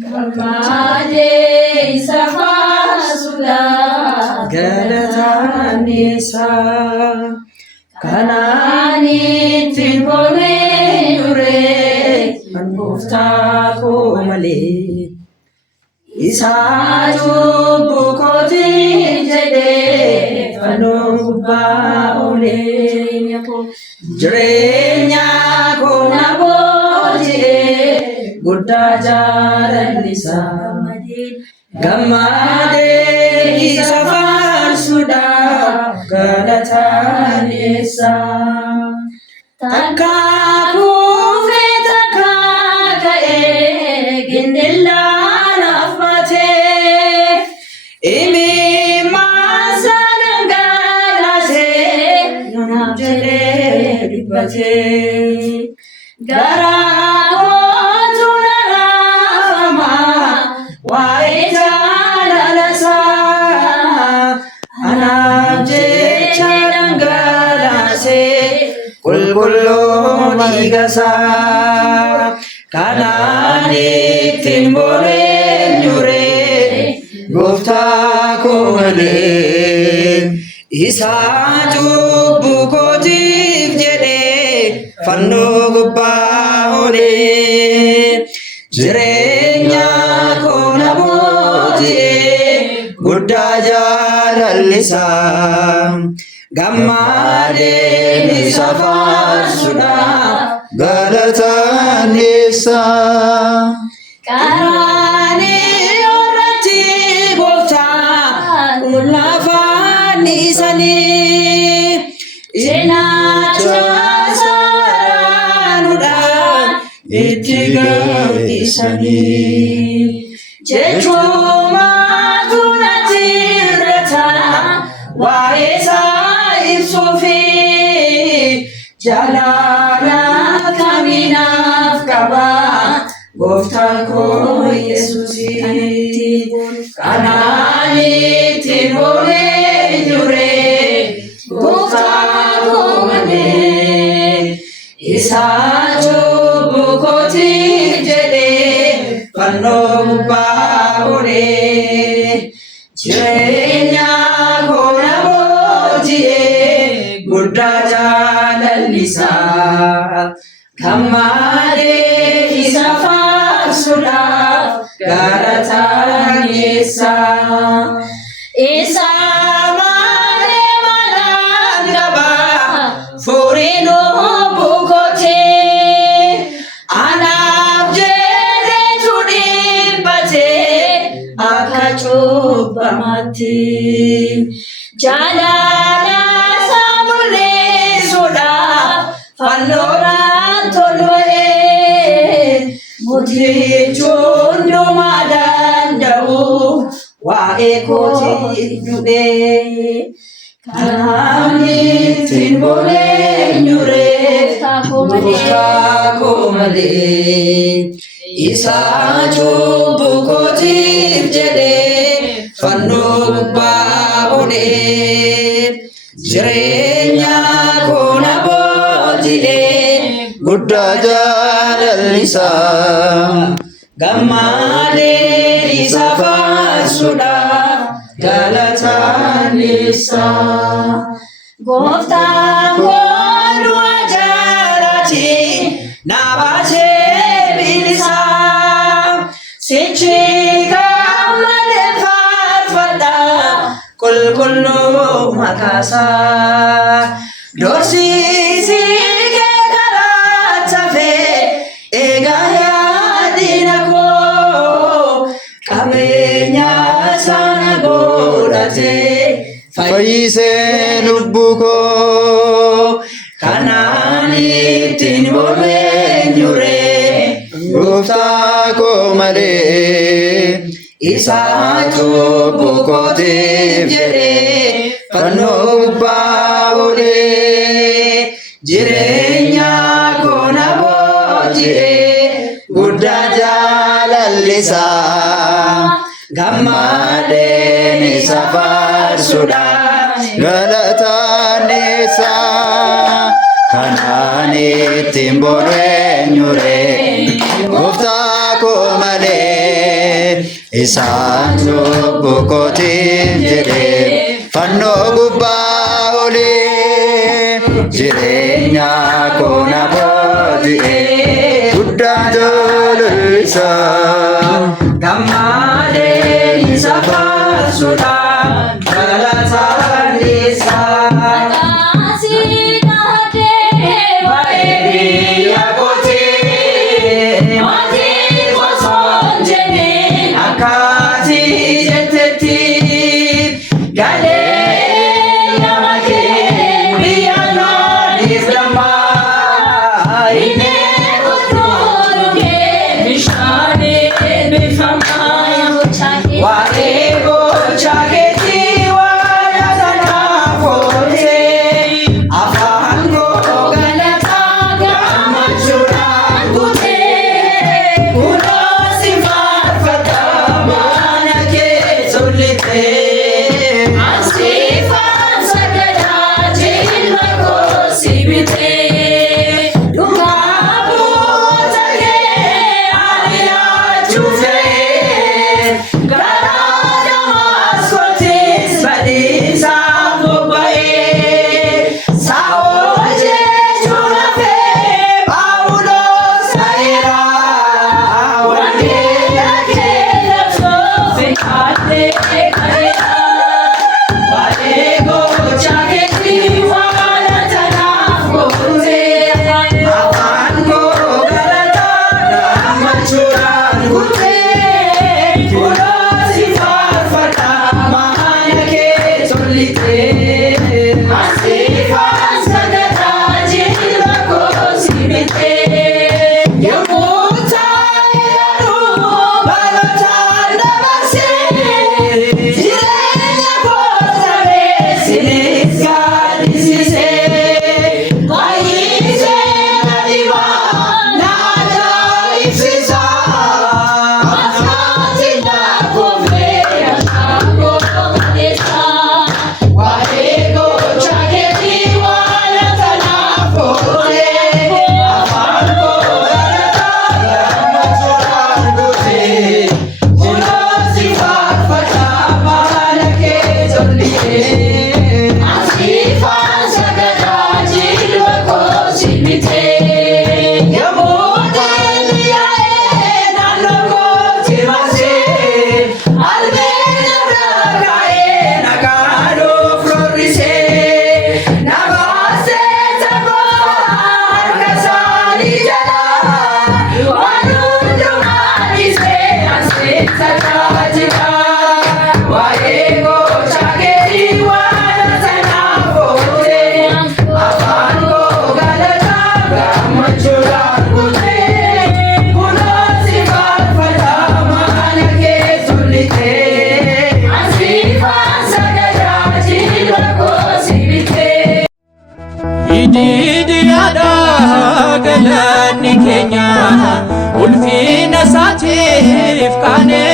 Gamade safasula galatanisa kanani tinbone ure anufta komale isaju bukoti jede anubba ole jirenya kona boje Gudda jaarallisa gammade isa faarsuudha galataanessa takka kuufee takka ka'ee gindillaan afmatee imimmaan sanan galaasee nunaaf jedhee dubbatee garaa Kulkulun igasa kanani timbore nyure gofta komale isa jubbu kotif jede fanno gubba ole jirenya kona boje gudda jaarallisa Gammade ni safaarsuudha galataanessa karani irratti gooftaan ulafaan isanii cinaacha saaraanudhaan itti gabbisanii jechuuma tunatti irrata waa'ee Sofi jalala kaminaaf qaba gooftaan koo Yesuusi kanaanitti boonee jure gooftaan koo malee isa jubbu kootiif jedhee fannoo gubbaa olee jireenya koona Gudda jaalalisa gammade isa faarsuudha galataanessa isa malee malaan qaba furinoo bukotee anaaf jedhee tudhiibbatee akka cubbamaatti jaalala Fannooran tolwee mutiichuun dhumaa danda'u waa'ee kootii dhubee kanaafni ittiin boonee nyuree gooftaa koo malee isa jubbu kootiif jedhee fannoo gubbaa olee jireenya koona Gudda jaalalisa gammade isa faarsuudha galataanessa gooftaan koo du'a jaalati na baasee bilisa sichi gammade faarfadha qulqulluu makaasaa dorsiisi Fayyisee lubbuu koo kanaanittiin boonee nyure gooftaa koo malee isa jubbu kootiif jedhee fannoo gubbaa olee jireenya koona booji'ee gudda jaalalisa gammade isa faarsuudha galataanessa kanaanittiin boonee nyure gooftaa isaan lubbuu kootiif jedhee fannoo gubbaa olee jireenya koo na booji'ee guddaan tolulisa gammadee isa faarsuudhaan galataan isaa. Didiyaadha galanni keenya ulfina isaatiif qaanee